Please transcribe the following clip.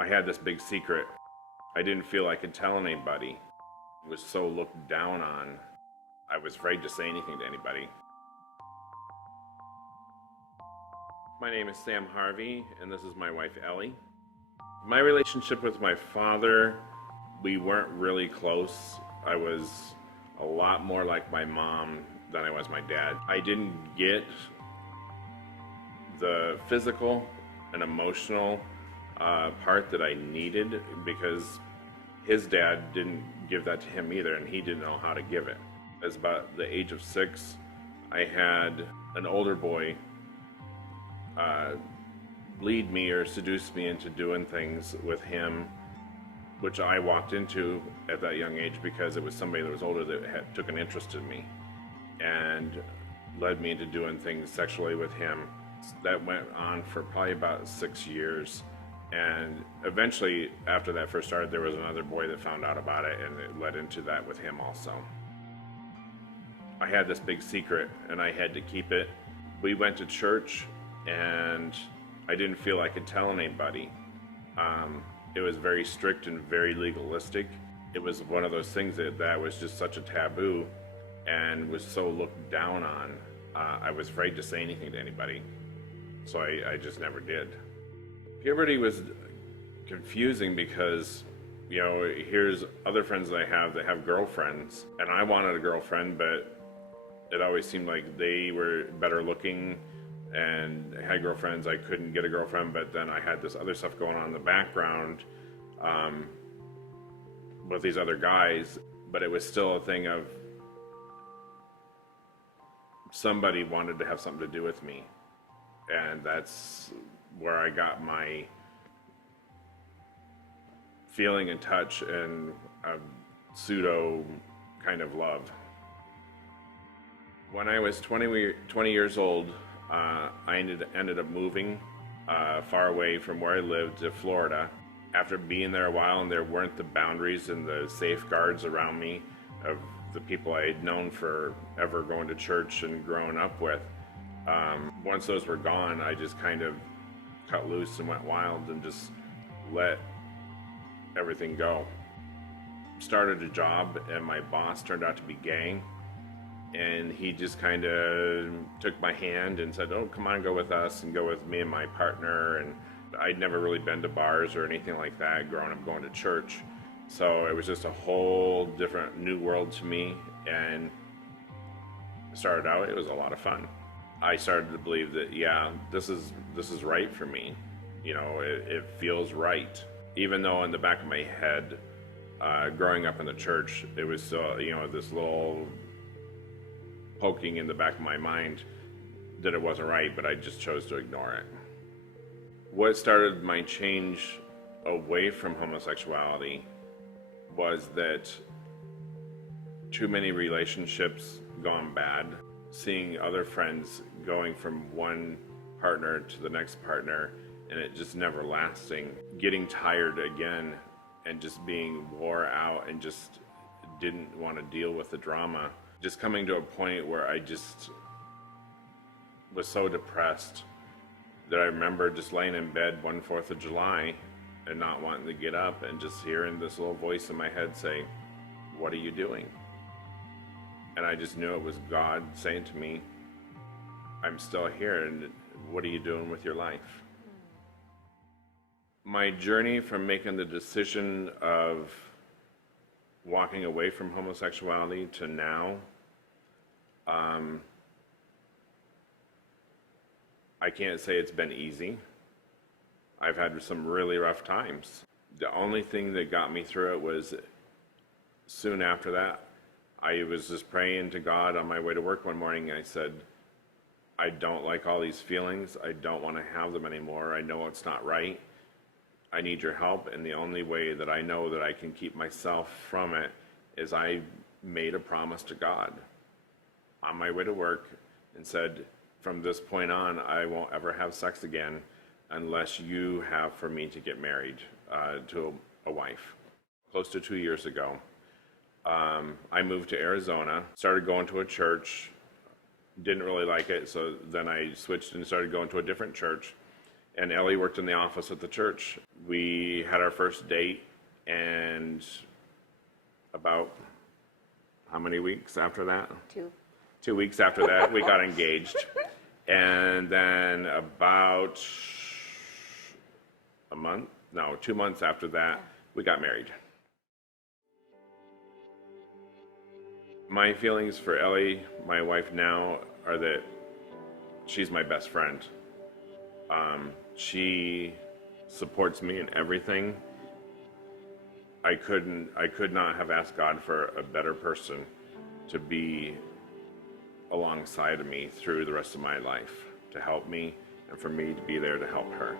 I had this big secret. I didn't feel I could tell anybody. It was so looked down on. I was afraid to say anything to anybody. My name is Sam Harvey, and this is my wife, Ellie. My relationship with my father, we weren't really close. I was a lot more like my mom than I was my dad. I didn't get the physical and emotional part that I needed because his dad didn't give that to him either, and he didn't know how to give it. At about the age of 6, I had an older boy lead me or seduce me into doing things with him, which I walked into at that young age because it was somebody that was older that took an interest in me and led me into doing things sexually with him. That went on for probably about 6 years. And eventually, after that first started, there was another boy that found out about it, and it led into that with him also. I had this big secret, and I had to keep it. We went to church, and I didn't feel I could tell anybody. It was very strict and very legalistic. It was one of those things that was just such a taboo and was so looked down on. I was afraid to say anything to anybody, so I just never did. Puberty was confusing because, you know, here's other friends that have girlfriends, and I wanted a girlfriend, but it always seemed like they were better looking and had girlfriends. I couldn't get a girlfriend, but then I had this other stuff going on in the background with these other guys, but it was still a thing of somebody wanted to have something to do with me, and that's where I got my feeling and touch and a pseudo kind of love. When I was 20 years old, I ended up moving far away from where I lived to Florida. After being there a while, and there weren't the boundaries and the safeguards around me of the people I had known forever, going to church and growing up with. Once those were gone, I just kind of cut loose and went wild and just let everything go. Started a job, and my boss turned out to be gay, and he just kind of took my hand and said, "Oh, come on, go with us," and go with me and my partner. And I'd never really been to bars or anything like that growing up going to church, so it was just a whole different new world to me. And started out, it was a lot of fun. I started to believe that, yeah, this is right for me. You know, it feels right. Even though in the back of my head, growing up in the church, it was still, you know, this little poking in the back of my mind that it wasn't right, but I just chose to ignore it. What started my change away from homosexuality was that too many relationships gone bad, seeing other friends going from one partner to the next partner, and it just never lasting, getting tired again and just being wore out and just didn't want to deal with the drama. Just coming to a point where I just was so depressed that I remember just laying in bed one 4th of July and not wanting to get up and just hearing this little voice in my head say, "What are you doing?" And I just knew it was God saying to me, "I'm still here, and what are you doing with your life?" My journey from making the decision of walking away from homosexuality to now, I can't say it's been easy. I've had some really rough times. The only thing that got me through it was soon after that, I was just praying to God on my way to work one morning, and I said, "I don't like all these feelings. I don't want to have them anymore. I know it's not right. I need your help, and the only way that I know that I can keep myself from it is I made a promise to God on my way to work and said, from this point on, I won't ever have sex again unless you have for me to get married to a wife." Close to 2 years ago, I moved to Arizona, started going to a church, didn't really like it, so then I switched and started going to a different church. And Ellie worked in the office at the church. we had our first date, and about how many weeks after that? 2 weeks after that, we got engaged. And then about 2 months after that, we got married. My feelings for Ellie, my wife now, are that she's my best friend. She supports me in everything. I could not have asked God for a better person to be alongside of me through the rest of my life, to help me and for me to be there to help her.